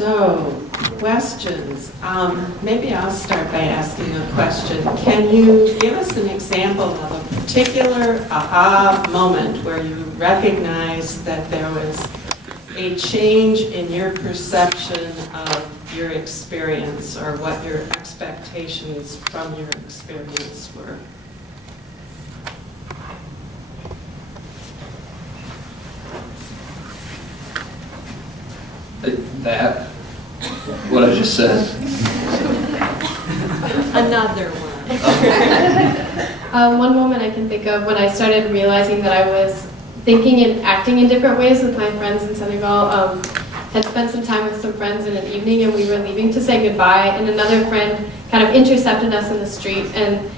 So, questions. Maybe I'll start by asking a question. Can you give us an example of a particular aha moment where you recognized that there was a change in your perception of your experience or what your expectations from your experience were? That, what I just said. Another one. One moment I can think of when I started realizing that I was thinking and acting in different ways with my friends in Senegal. Had spent some time with some friends in an evening and we were leaving to say goodbye, and another friend kind of intercepted us in the street, and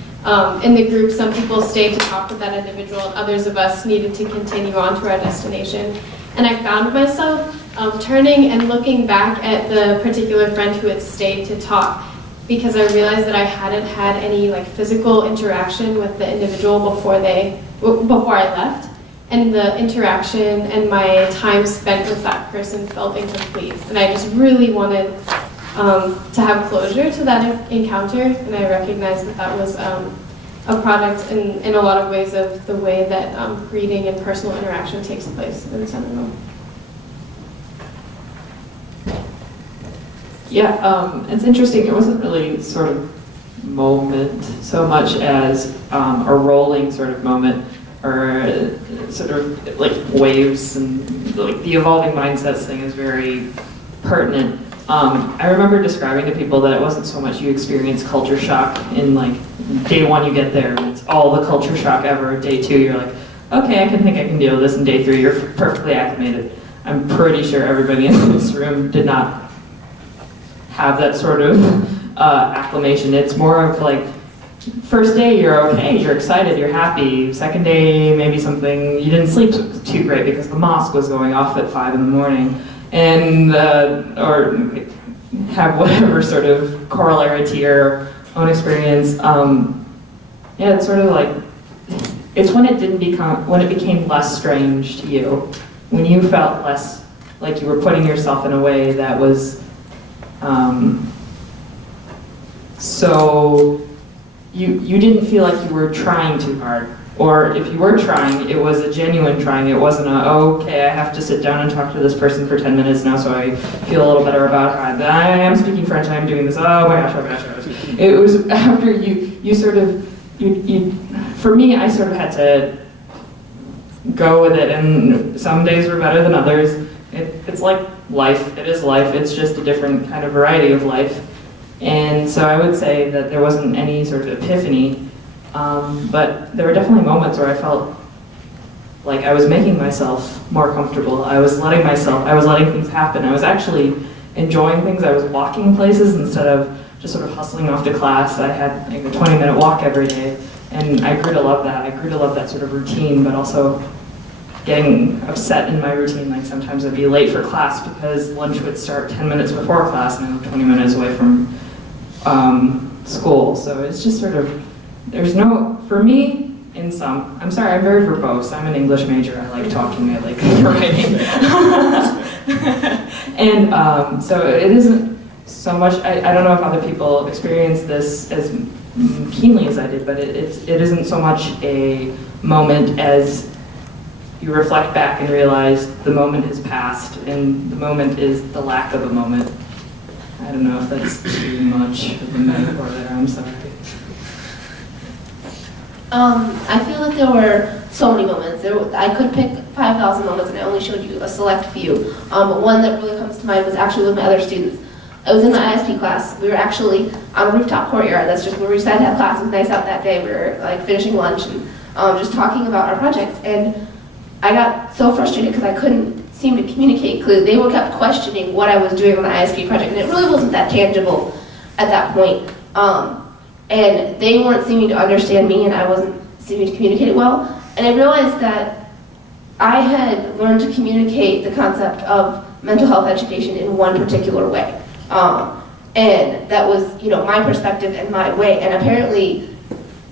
in the group some people stayed to talk with that individual and others of us needed to continue on to our destination. And I found myself turning and looking back at the particular friend who had stayed to talk, because I realized that I hadn't had any physical interaction with the individual before I left, and the interaction and my time spent with that person felt incomplete, and I just really wanted to have closure to that encounter, and I recognized that that was a product in a lot of ways of the way that reading and personal interaction takes place in Senegal. Yeah, it's interesting. It wasn't really sort of moment so much as a rolling sort of moment, or sort of like waves, and like the evolving mindsets thing is very pertinent. I remember describing to people that it wasn't so much you experience culture shock in day one you get there and it's all the culture shock ever. Day two you're like, okay, I can deal with this, and day three you're perfectly acclimated. I'm pretty sure everybody in this room did not have that sort of acclimation. It's more of first day you're okay, you're excited, you're happy. Second day maybe something, you didn't sleep too great because the mosque was going off at 5 in the morning, and or have whatever sort of corollary to your own experience. Yeah, it's sort of it's when it became less strange to you, when you felt less like you were putting yourself in a way that was so you didn't feel like you were trying too hard, or if you were trying, it was a genuine trying. It wasn't okay, I have to sit down and talk to this person for 10 minutes now so I feel a little better about how I am speaking French, I'm doing this, oh my gosh. It was after you sort of, for me, I sort of had to go with it, and some days were better than others. It's like life, it is life, it's just a different kind of variety of life. And so I would say that there wasn't any sort of epiphany, but there were definitely moments where I felt like I was making myself more comfortable. I was letting things happen. I was actually enjoying things. I was walking places instead of just sort of hustling off to class. I had a 20-minute walk every day, and I grew to love that. I grew to love that sort of routine, but also getting upset in my routine. Sometimes I'd be late for class because lunch would start 10 minutes before class and I'm 20 minutes away from school. So it's just sort of, for me, I'm sorry, I'm very verbose. I'm an English major. I like talking, I like writing. And so it isn't so much, I don't know if other people experience this as keenly as I did, but it isn't so much a moment as you reflect back and realize the moment has passed, and the moment is the lack of a moment. I don't know if that's too much of a metaphor there, I'm sorry. I feel like there were so many moments. I could pick 5,000 moments, and I only showed you a select few. But one that really comes to mind was actually with my other students. I was in my ISP class. We were actually on a rooftop courtyard. That's just where we decided to have class. It was nice out that day. We were finishing lunch and just talking about our projects. And I got so frustrated because I couldn't seem to communicate clearly. They kept questioning what I was doing on the ISP project, and it really wasn't that tangible at that point. And they weren't seeming to understand me, and I wasn't seeming to communicate it well. And I realized that I had learned to communicate the concept of mental health education in one particular way. And that was, my perspective and my way. And apparently,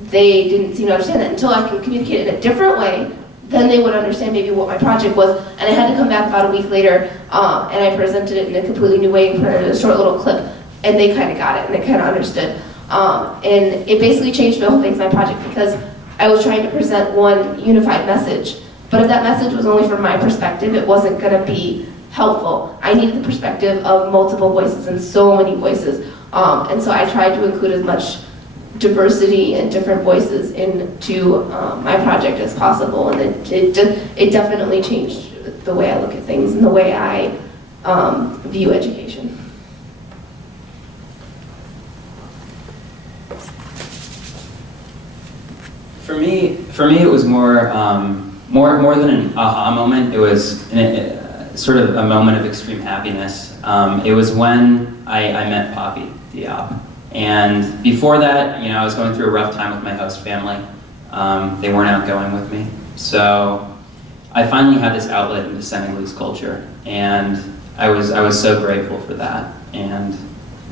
they didn't seem to understand that until I could communicate it in a different way then they would understand maybe what my project was. And I had to come back about a week later, and I presented it in a completely new way and put it in a short little clip, and they kind of got it, and they kind of understood. And it basically changed the whole thing, my project, because I was trying to present one unified message. But if that message was only from my perspective, it wasn't going to be helpful. I needed the perspective of multiple voices and so many voices. And so I tried to include as much diversity and different voices into my project as possible. And it definitely changed the way I look at things and the way I view education. For me, it was more than an aha moment. It was sort of a moment of extreme happiness. It was when I met Poppy Diop. And before that, I was going through a rough time with my host family. They weren't outgoing with me. So I finally had this outlet into Senegalese culture. And I was so grateful for that. And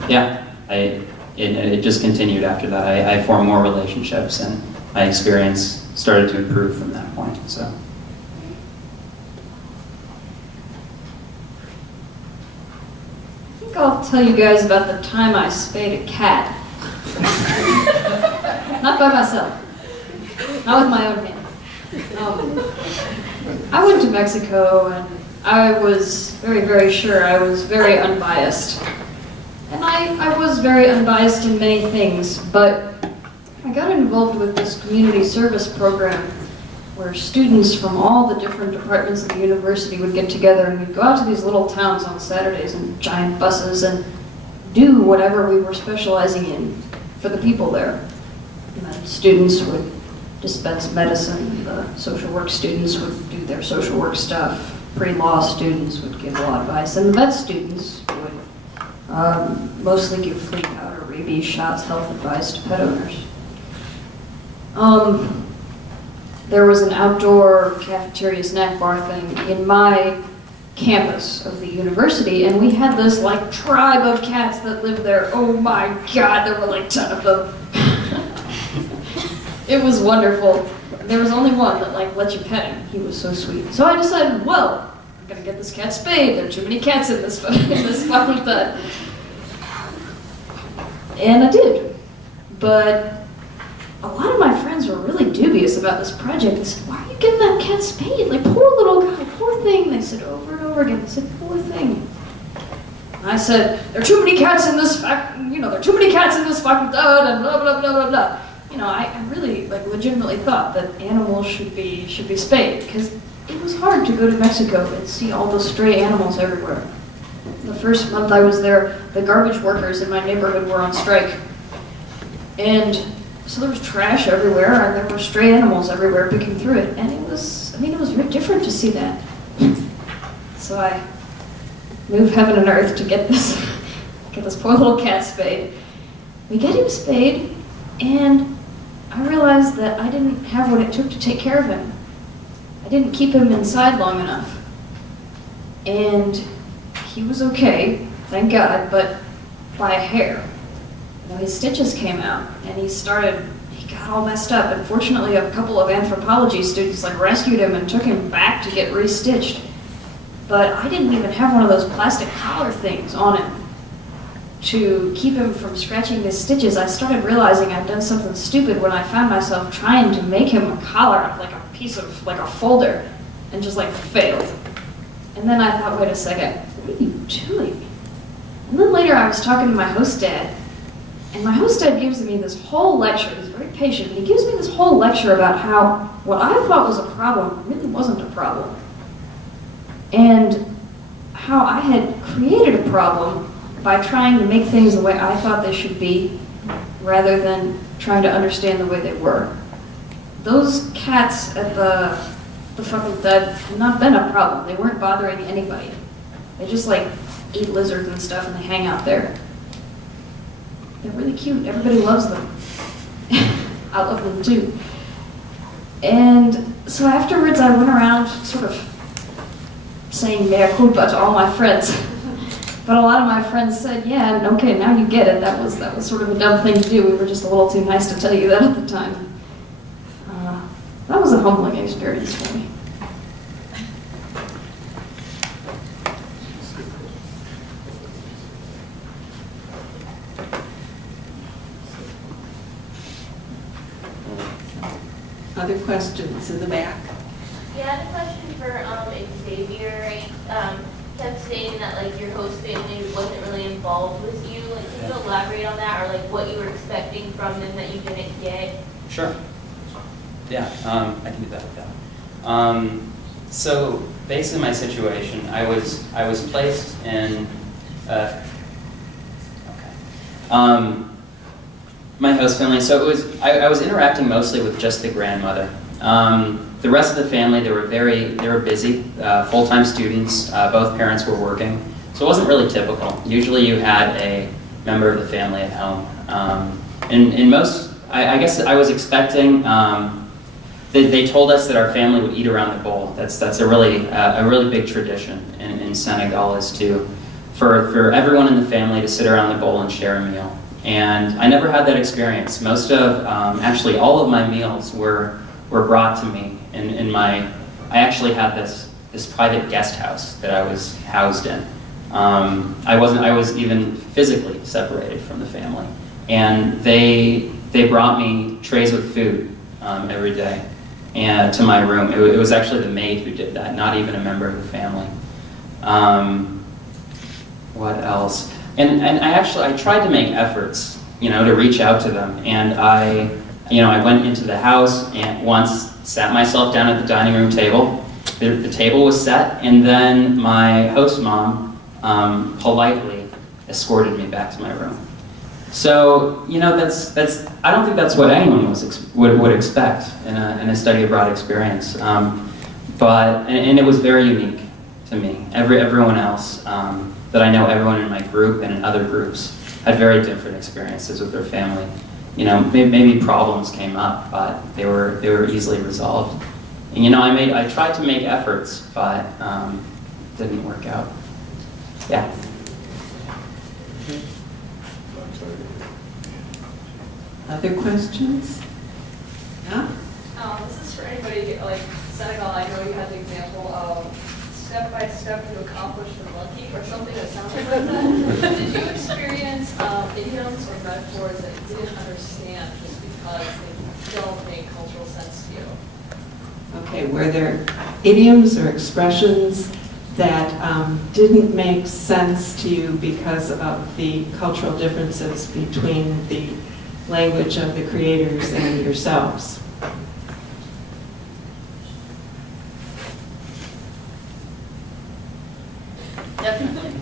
yeah, it just continued after that. I formed more relationships, and my experience started to improve from that point. So. I think I'll tell you guys about the time I spayed a cat. Not by myself. Not with my own hand. I went to Mexico, and I was very, very sure I was very unbiased. And I was very unbiased in many things, but I got involved with this community service program where students from all the different departments of the university would get together, and we'd go out to these little towns on Saturdays in giant buses and do whatever we were specializing in for the people there. And then students would dispense medicine, the social work students would do their social work stuff, pre-law students would give law advice, and the vet students would mostly give flea powder, rabies shots, health advice to pet owners. There was an outdoor cafeteria snack bar thing in my campus of the university, and we had this like tribe of cats that lived there. Oh my God, there were like 10 of them. It was wonderful. There was only one that like let you pet him. He was so sweet. So I decided, well, I'm gonna get this cat spayed. There are too many cats in this fucking thing. And I did. But a lot of my friends were really dubious about this project. They said, why are you getting that cat spayed? Like, poor little guy, poor thing. They said over and over again. They said, poor thing. And I said, there are too many cats in this there are too many cats in this fucking town, and blah, blah, blah, blah, blah. I really, legitimately thought that animals should be spayed, because it was hard to go to Mexico and see all the stray animals everywhere. The first month I was there, the garbage workers in my neighborhood were on strike. And so there was trash everywhere, and there were stray animals everywhere picking through it. And it was very different to see that. So I moved heaven and earth to get this poor little cat spayed. We get him spayed, and I realized that I didn't have what it took to take care of him. I didn't keep him inside long enough. And he was okay, thank God, but by a hair. His stitches came out, and he got all messed up. And fortunately, a couple of anthropology students rescued him and took him back to get restitched. But I didn't even have one of those plastic collar things on him to keep him from scratching his stitches. I started realizing I'd done something stupid when I found myself trying to make him a collar out of a piece of a folder, and just failed. And then I thought, wait a second, what are you doing? And then later I was talking to my host dad, and my host dad gives me this whole lecture. He's very patient, and he gives me this whole lecture about how what I thought was a problem really wasn't a problem. And how I had created a problem by trying to make things the way I thought they should be, rather than trying to understand the way they were. Those cats at the fucking bed had not been a problem. They weren't bothering anybody. They just eat lizards and stuff, and they hang out there. They're really cute. Everybody loves them. I love them too. And so afterwards I went around sort of saying mea culpa to all my friends. But a lot of my friends said, yeah, okay, now you get it. That was sort of a dumb thing to do. We were just a little too nice to tell you that at the time. That was a humbling experience for me. Other questions in the back? Yeah, I had a question for Xavier. Kept saying that like your host family wasn't really involved with you. Like, can you elaborate on that, or like what you were expecting from them that you didn't get? Sure. Yeah, I can do that with that. So basically, my situation, I was placed in. My host family. So it was I was interacting mostly with just the grandmother. The rest of the family, they were busy, full-time students. Both parents were working, so it wasn't really typical. Usually, you had a member of the family at home. In most, I guess I was expecting. They told us that our family would eat around the bowl. That's a really big tradition in Senegal, is for everyone in the family to sit around the bowl and share a meal. And I never had that experience. Most of, actually all of my meals were brought to me I actually had this private guest house that I was housed in. I was even physically separated from the family. And they brought me trays with food every day and to my room. It was actually the maid who did that, not even a member of the family. What else? And I tried to make efforts, to reach out to them. And I went into the house and once sat myself down at the dining room table. The table was set, and then my host mom politely escorted me back to my room. So, that's I don't think that's what anyone would expect in a study abroad experience. But it was very unique to me. Everyone else that I know, everyone in my group and in other groups had very different experiences with their family. Maybe problems came up, but they were easily resolved. And I tried to make efforts, but didn't work out. Yeah. Other questions? Yeah? This is for anybody, like Senegal, I know you had the example of step-by-step to accomplish the monkey, or something that sounds like that. Did you experience idioms or metaphors that you didn't understand just because they don't make cultural sense to you? Okay, were there idioms or expressions that didn't make sense to you because of the cultural differences between the language of the creators and yourselves? Definitely.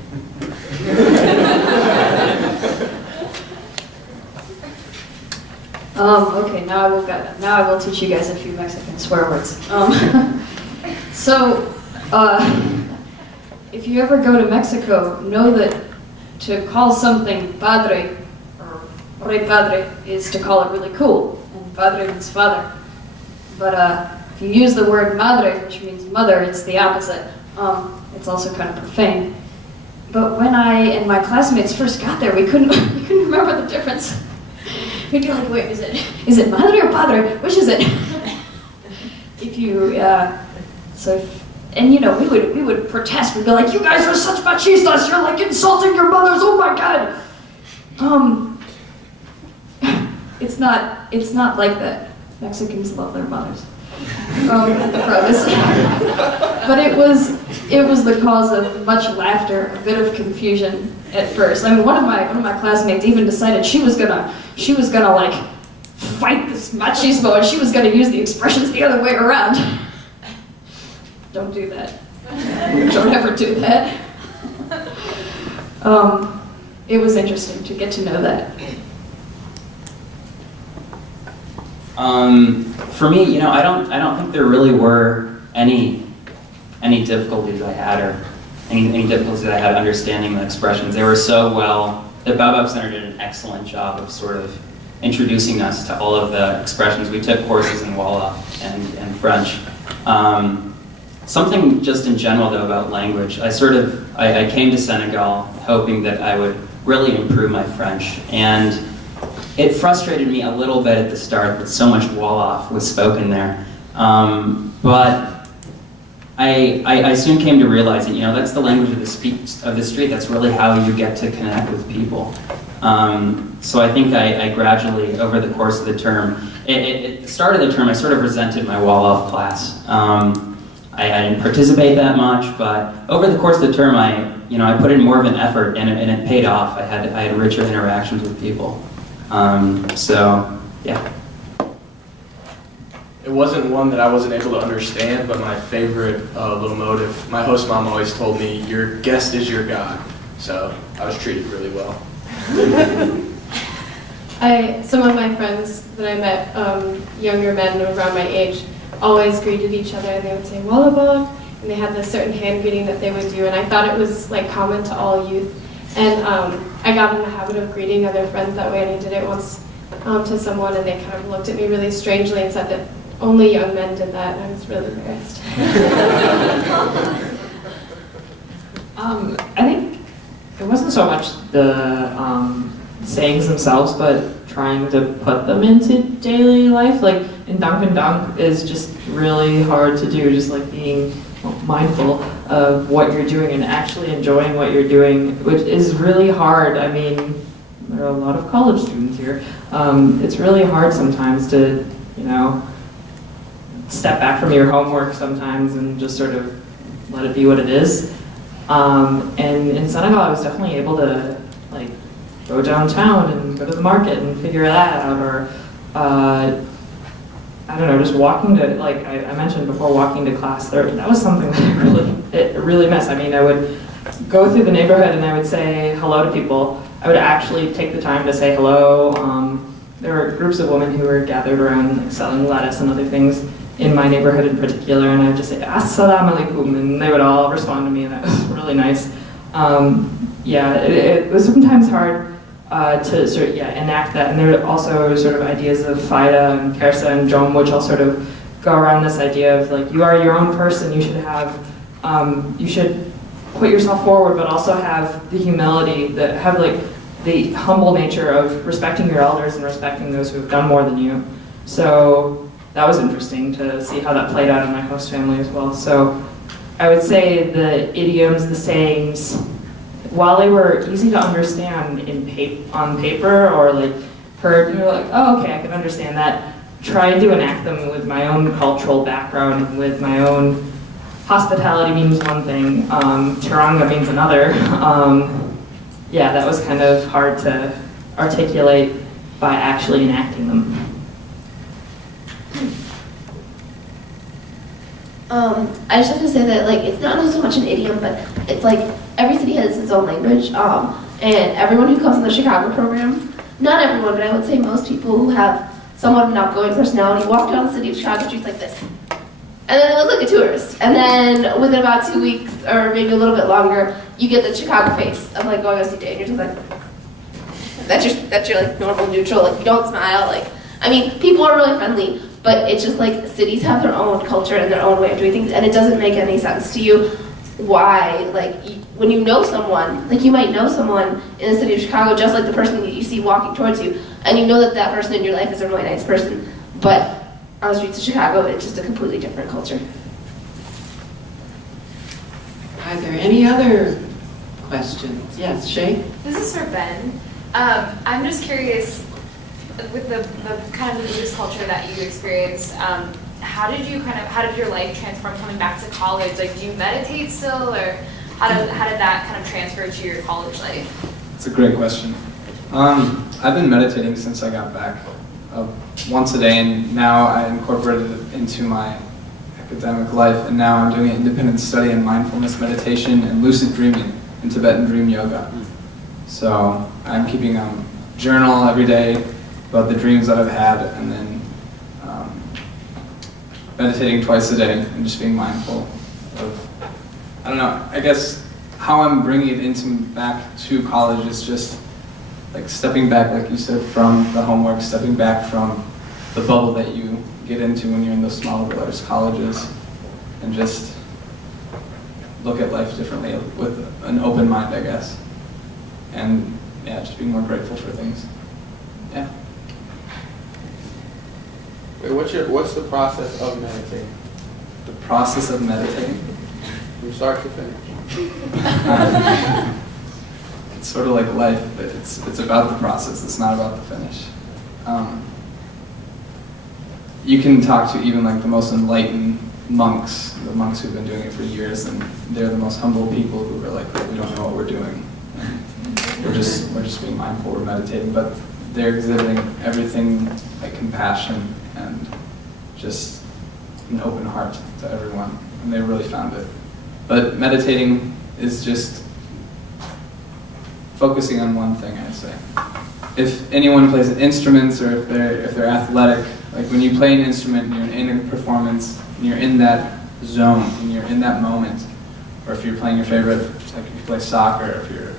Okay, now I will teach you guys a few Mexican swear words. If you ever go to Mexico, know that to call something padre or rey padre is to call it really cool, and padre means father. But if you use the word madre, which means mother, it's the opposite. It's also kind of profane. But when I and my classmates first got there, we couldn't remember the difference. We'd be like, wait, is it madre or padre? Which is it? We would protest. We'd be like, you guys are such machistas. You're like insulting your mothers. Oh my god. It's not like that. Mexicans love their mothers. I promise. But it was the cause of much laughter, a bit of confusion at first. I mean, one of my classmates even decided she was gonna like fight this machismo, and she was gonna use the expressions the other way around. Don't do that. Don't ever do that. It was interesting to get to know that. For me, I don't think there really were any difficulties I had, or any difficulties that I had understanding the expressions. They were so well. The Baobab Center did an excellent job of sort of introducing us to all of the expressions. We took courses in Wolof and French. Something just in general though about language. I came to Senegal hoping that I would really improve my French, and it frustrated me a little bit at the start that so much Wolof was spoken there. But I soon came to realize that that's the language of the street. That's really how you get to connect with people. So I think I gradually, over the course of the term, at the start of the term, I sort of resented my wall-off class. I didn't participate that much, but over the course of the term, I put in more of an effort, and it paid off. I had richer interactions with people. So, yeah. It wasn't one that I wasn't able to understand, but my favorite little motive, my host mom always told me, your guest is your God. So I was treated really well. Some of my friends that I met, younger men around my age, always greeted each other, and they would say "Wallabog," and they had this certain hand greeting that they would do, and I thought it was like common to all youth. And I got in the habit of greeting other friends that way, and I did it once to someone, and they kind of looked at me really strangely and said that only young men did that, and I was really embarrassed. I think it wasn't so much the sayings themselves, but trying to put them into daily life. Like in Dunk and Dunk is just really hard to do, just like being mindful of what you're doing and actually enjoying what you're doing, which is really hard. I mean, there are a lot of college students here. It's really hard sometimes to, step back from your homework sometimes and just sort of let it be what it is. And in Senegal, I was definitely able to go downtown and go to the market and figure that out, or I don't know, just walking to, like I mentioned before, walking to class. That was something that I really miss. I mean, I would go through the neighborhood and I would say hello to people. I would actually take the time to say hello. There were groups of women who were gathered around selling lettuce and other things in my neighborhood in particular, and I would just say "Assalamu alaikum," and they would all respond to me, and that was really nice. It was sometimes hard to sort of enact that, and there are also sort of ideas of Faida and Kersa and Jom, which all sort of go around this idea of you are your own person. You should have, you should put yourself forward, but also have the humility, have the humble nature of respecting your elders and respecting those who have done more than you. So that was interesting to see how that played out in my host family as well. So I would say the idioms, the sayings, while they were easy to understand on paper or heard, you're like, oh, okay, I can understand that. Trying to enact them with my own cultural background, with my own hospitality means one thing, Tiranga means another. That was kind of hard to articulate by actually enacting them. I just have to say that it's not so much an idiom, but it's every city has its own language, and everyone who comes in the Chicago program, not everyone, but I would say most people who have somewhat of an outgoing personality walk down the city of Chicago streets like this. And then they look like a tourist. And then within about 2 weeks, or maybe a little bit longer, you get the Chicago face of going on a day, and you're just that's your normal neutral, you don't smile, I mean, people are really friendly, but it's just cities have their own culture and their own way of doing things, and it doesn't make any sense to you why, when you know someone, you might know someone in the city of Chicago, just like the person that you see walking towards you, and you know that that person in your life is a really nice person, but on the streets of Chicago, it's just a completely different culture. Are there any other questions? Yes, Shay? This is for Ben. I'm just curious, with the kind of the Buddhist culture that you experienced, how did your life transform coming back to college? Do you meditate still, or how did that kind of transfer to your college life? That's a great question. I've been meditating since I got back, once a day, and now I incorporated it into my academic life, and now I'm doing an independent study in mindfulness meditation and lucid dreaming and Tibetan dream yoga. So I'm keeping a journal every day about the dreams that I've had, and then meditating twice a day and just being mindful of, I don't know, I guess how I'm bringing it back to college is just stepping back, like you said, from the homework, stepping back from the bubble that you get into when you're in those smaller liberal colleges, and just look at life differently with an open mind, I guess. And just being more grateful for things. Yeah. Wait, what's the process of meditating? The process of meditating? From start to finish. It's sort of like life. It's about the process. It's not about the finish. You can talk to even like the most enlightened monks, the monks who've been doing it for years, and they're the most humble people who are like, we don't know what we're doing. And we're just being mindful, we're meditating, but they're exhibiting everything like compassion and just an open heart to everyone, and they really found it. But meditating is just focusing on one thing, I'd say. If anyone plays instruments or if they're athletic, like when you play an instrument and you're in a performance and you're in that zone and you're in that moment, or if you're playing your favorite, like if you play soccer, if you're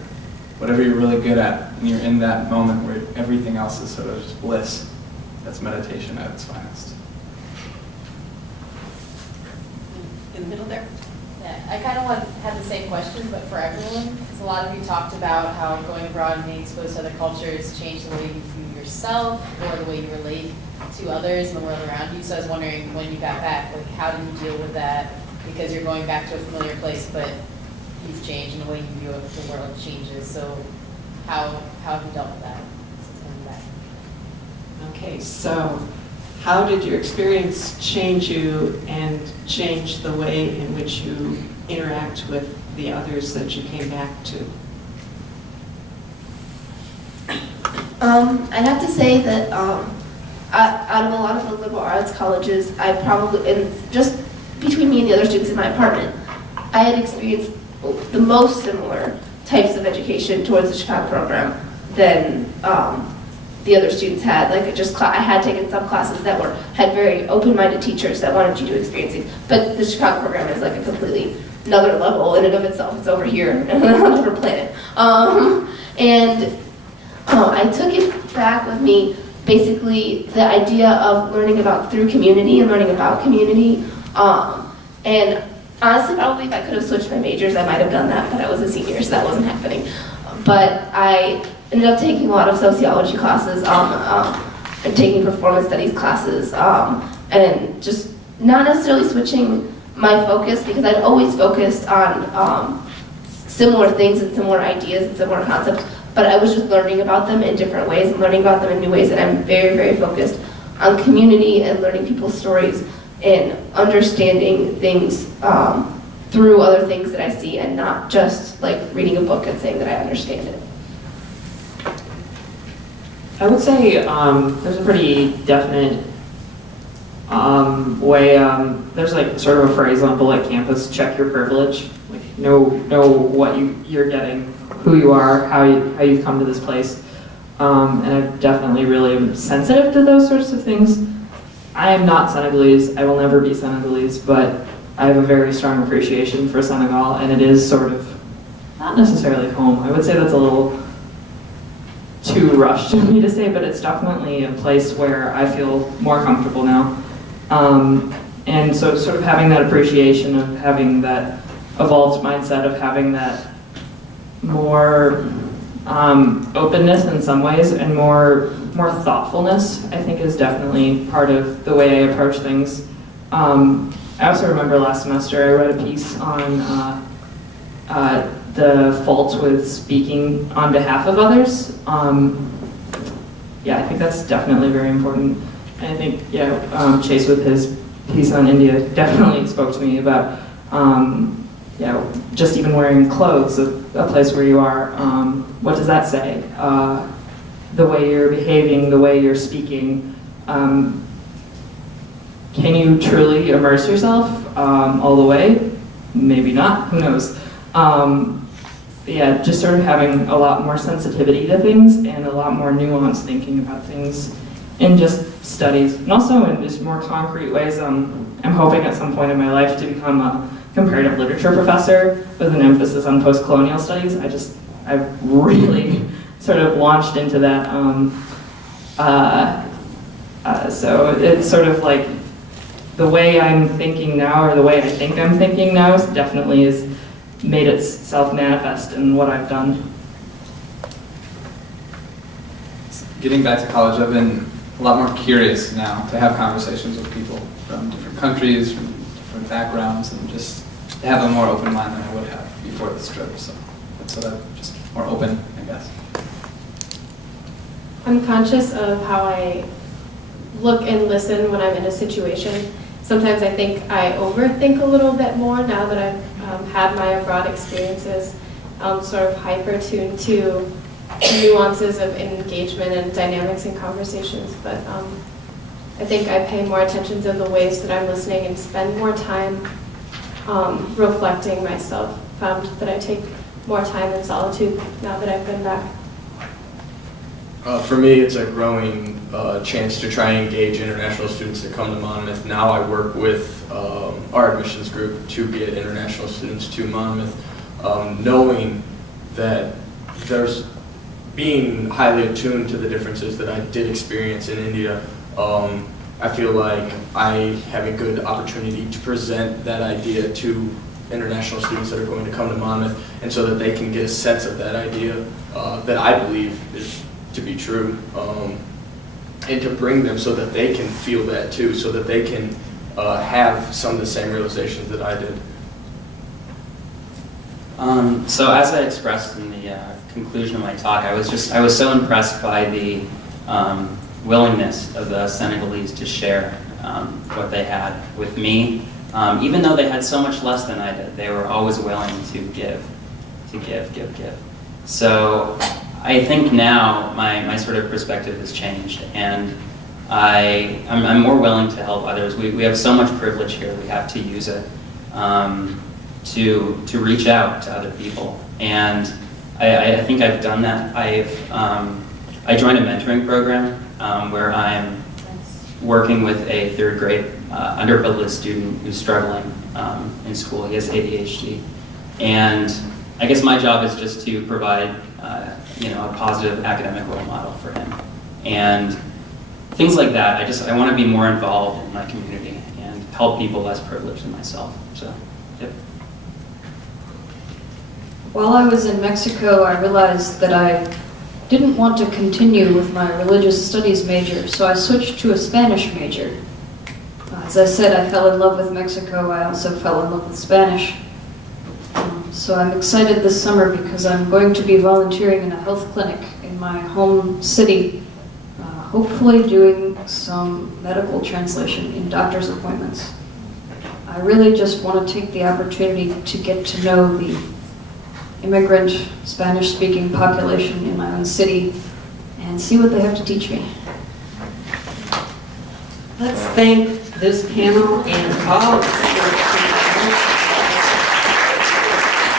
whatever you're really good at, and you're in that moment where everything else is sort of just bliss, that's meditation at its finest. In the middle there. Yeah, I kind of had the same question, but for everyone, because a lot of you talked about how going abroad and being exposed to other cultures changed the way you view yourself or the way you relate to others in the world around you. So I was wondering, when you got back, like, how did you deal with that? Because you're going back to a familiar place, but you've changed and the way you view the world changes. So how have you dealt with that since coming back? Okay, so how did your experience change you and change the way in which you interact with the others that you came back to? I'd have to say that out of a lot of the liberal arts colleges, I probably, and just between me and the other students in my apartment, I had experienced the most similar types of education towards the Chicago program than the other students had. Like I had taken some classes that had very open-minded teachers that wanted you to experience things. But the Chicago program is like a completely another level in and of itself. It's over here on a different planet. I took it back with me, basically the idea of learning about through community and learning about community. And honestly, probably if I could have switched my majors, I might have done that, but I was a senior, so that wasn't happening. But I ended up taking a lot of sociology classes and taking performance studies classes, and just not necessarily switching my focus, because I'd always focused on similar things and similar ideas and similar concepts, but I was just learning about them in different ways and learning about them in new ways, and I'm very, very focused on community and learning people's stories and understanding things through other things that I see, and not just like reading a book and saying that I understand it. I would say there's a pretty definite way, there's like sort of a phrase on bullet campus, check your privilege. Like know what you're getting, who you are, how you've come to this place. And I'm definitely really sensitive to those sorts of things. I am not Senegalese, I will never be Senegalese, but I have a very strong appreciation for Senegal, and it is sort of, not necessarily home. I would say that's a little too rushed of me to say, but it's definitely a place where I feel more comfortable now. And so sort of having that appreciation of having that evolved mindset of having that more openness in some ways and more thoughtfulness, I think, is definitely part of the way I approach things. I also remember last semester I read a piece on the fault with speaking on behalf of others. Yeah, I think that's definitely very important. And I think, Chase with his piece on India definitely spoke to me about, just even wearing clothes, a place where you are, what does that say? The way you're behaving, the way you're speaking. Can you truly immerse yourself all the way? Maybe not, who knows? Yeah, just sort of having a lot more sensitivity to things and a lot more nuanced thinking about things in just studies, and also in just more concrete ways. I'm hoping at some point in my life to become a comparative literature professor with an emphasis on post-colonial studies. I've really sort of launched into that. So it's sort of like the way I'm thinking now, or the way I think I'm thinking now, is definitely has made itself manifest in what I've done. Getting back to college, I've been a lot more curious now to have conversations with people from different countries, from different backgrounds, and just to have a more open mind than I would have before this trip. So that's what I've just more open, I guess. I'm conscious of how I look and listen when I'm in a situation. Sometimes I think I overthink a little bit more now that I've had my abroad experiences, sort of hyper-tuned to nuances of engagement and dynamics in conversations. But I think I pay more attention to the ways that I'm listening and spend more time reflecting myself. Found that I take more time in solitude now that I've been back. For me, it's a growing chance to try and engage international students that come to Monmouth. Now I work with our admissions group to get international students to Monmouth, knowing that there's being highly attuned to the differences that I did experience in India. I feel like I have a good opportunity to present that idea to international students that are going to come to Monmouth, and so that they can get a sense of that idea that I believe is to be true, and to bring them so that they can feel that too, so that they can have some of the same realizations that I did. So as I expressed in the conclusion of my talk, I was so impressed by the willingness of the Senegalese to share what they had with me. Even though they had so much less than I did, they were always willing to give. So I think now my sort of perspective has changed, and I'm more willing to help others. We have so much privilege here, we have to use it to reach out to other people. And I think I've done that. I joined a mentoring program where I'm working with a third grade underprivileged student who's struggling in school. He has ADHD. And I guess my job is just to provide a positive academic role model for him. And things like that, I want to be more involved in my community and help people less privileged than myself. So, yep. While I was in Mexico, I realized that I didn't want to continue with my religious studies major, so I switched to a Spanish major. As I said, I fell in love with Mexico. I also fell in love with Spanish. So I'm excited this summer because I'm going to be volunteering in a health clinic in my home city, hopefully doing some medical translation in doctor's appointments. I really just want to take the opportunity to get to know the immigrant Spanish-speaking population in my own city and see what they have to teach me. Let's thank this panel and all